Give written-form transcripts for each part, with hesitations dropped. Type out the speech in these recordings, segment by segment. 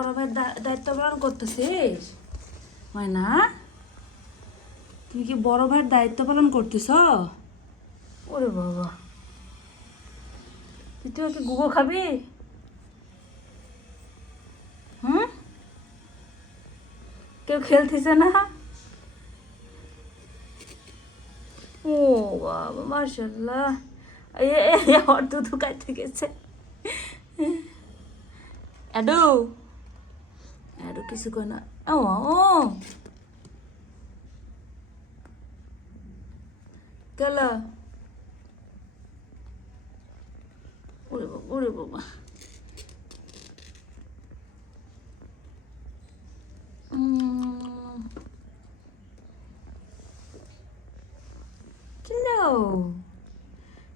বড় ভাইয়ের দায়িত্ব পালন করতেছিস? হয় না? তুমি কি বড় ভাইয়ের দায়িত্ব পালন করতেছ? ওরে বাবা, তুই কি গুগো খাবি? হুম, কেউ খেলতেছে না? ও বাবা, মাশাআল্লাহ। আমার দুধু খাইতে গেছে। অ্যাডো, অ্যাডো কিছু কয় না। ও ও গেল। ওরে বাবা, ওরে বাবা। কিলো,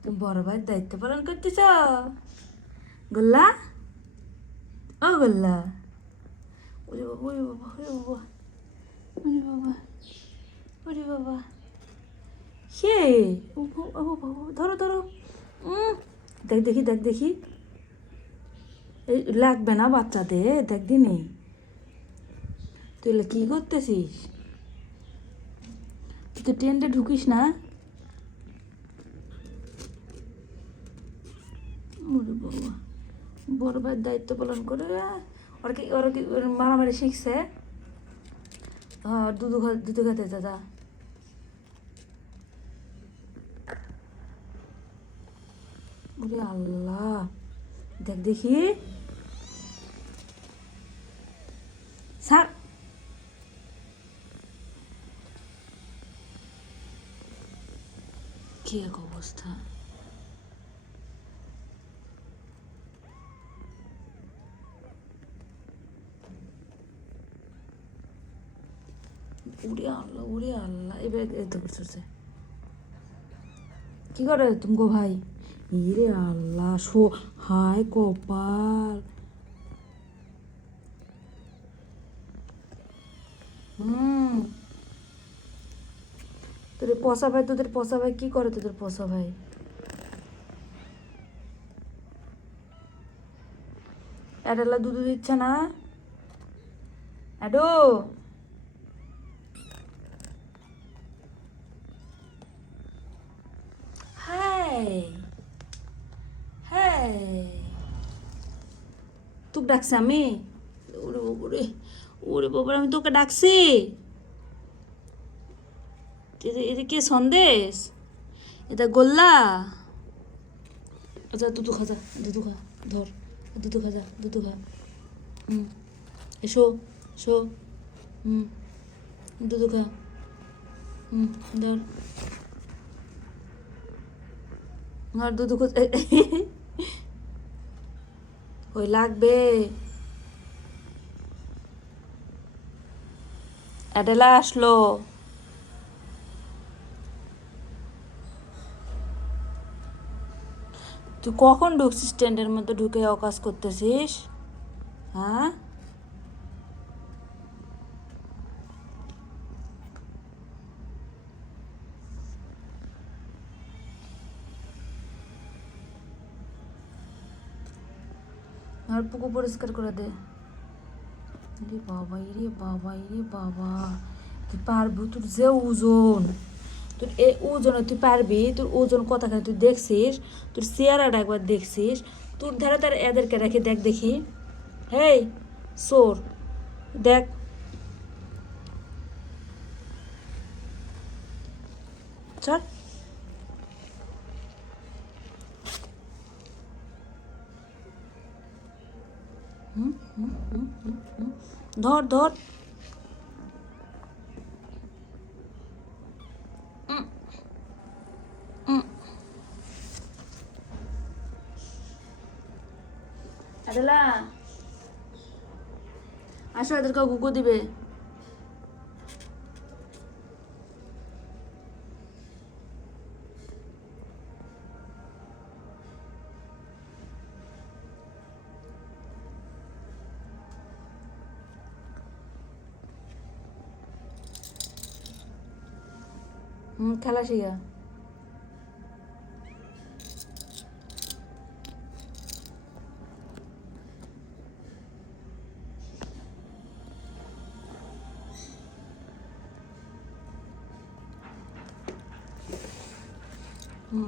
তুমি বড় ভাইয়ের দায়িত্ব পালন করতেছ? গোল্লা, ও গোল্লা। ওরে বাবা, ওরে বাবা, ওরে বাবা, ওরে বাবা, ওরে বাবা। সে ও বাবা, ধরো ধরো। দেখ দেখি, দেখ দেখি। এই লাগবে না বাচ্চাদের, দেখ দিনে। তুই এগুলো কি করতেছিস? তুই তো ট্রেনটা ঢুকিস না। ওরে বাবা, বড় ভাইয়ের দায়িত্ব পালন করে। ওরা কি মারামারি শিখছে? হ্যাঁ, দুধু খাতে দাদা। ওরে আল্লাহ, দেখ দেখি। স্যার, কি এক অবস্থা। উড়ে আল্লাহ, উড়ে আল্লাহ। এবার এত করছে কি করে তুমি গো ভাই? ইরে আল্লাহ, হায় কপাল। হুম, তোদের পচা ভাই কি করে? তোদের পচা ভাই অ্যাডেলা দুধ দিচ্ছে না? অ্যাডো, হাই, হাই, তোকে ডাকছি আমি? ওরে ওরে, ওরে বাবা, আমি তোকে ডাকছি। এটা কে সন্দেশ? এটা গোল্লা? আচ্ছা, দুধু খা, যা দুধু খা। ধর, দুধু খা, যা দুধু খা। হুম, এসো, এসো। হুম, দুধু খা। হুম, ধর, আর দুধু খা। ওই লাগবে। অ্যাডেলা আসলো। তুই কখন ঢুকছিস? টেন্টের মধ্যে ঢুকে অকাজ করতেছিস? হ্যাঁ, আর পুকুর পরিষ্কার করে দে। রে বাবা, রে বাবা, রে বাবা, তুই পারবি? তোর যে ওজন, তোর এ ওজনে তুই পারবি? তোর ওজন কতখানি তুই দেখছিস? তোর চেহারাটা একবার দেখছিস? তোর ধারে তার এদেরকে রেখে দেখ দেখি। হেই সোর, দেখ। চল। হুম হুম হুম হুম হুম, ধর ধর। আদেলা, আসো, এদেরকে গুগো দিবে। খেলা শিখা। হুম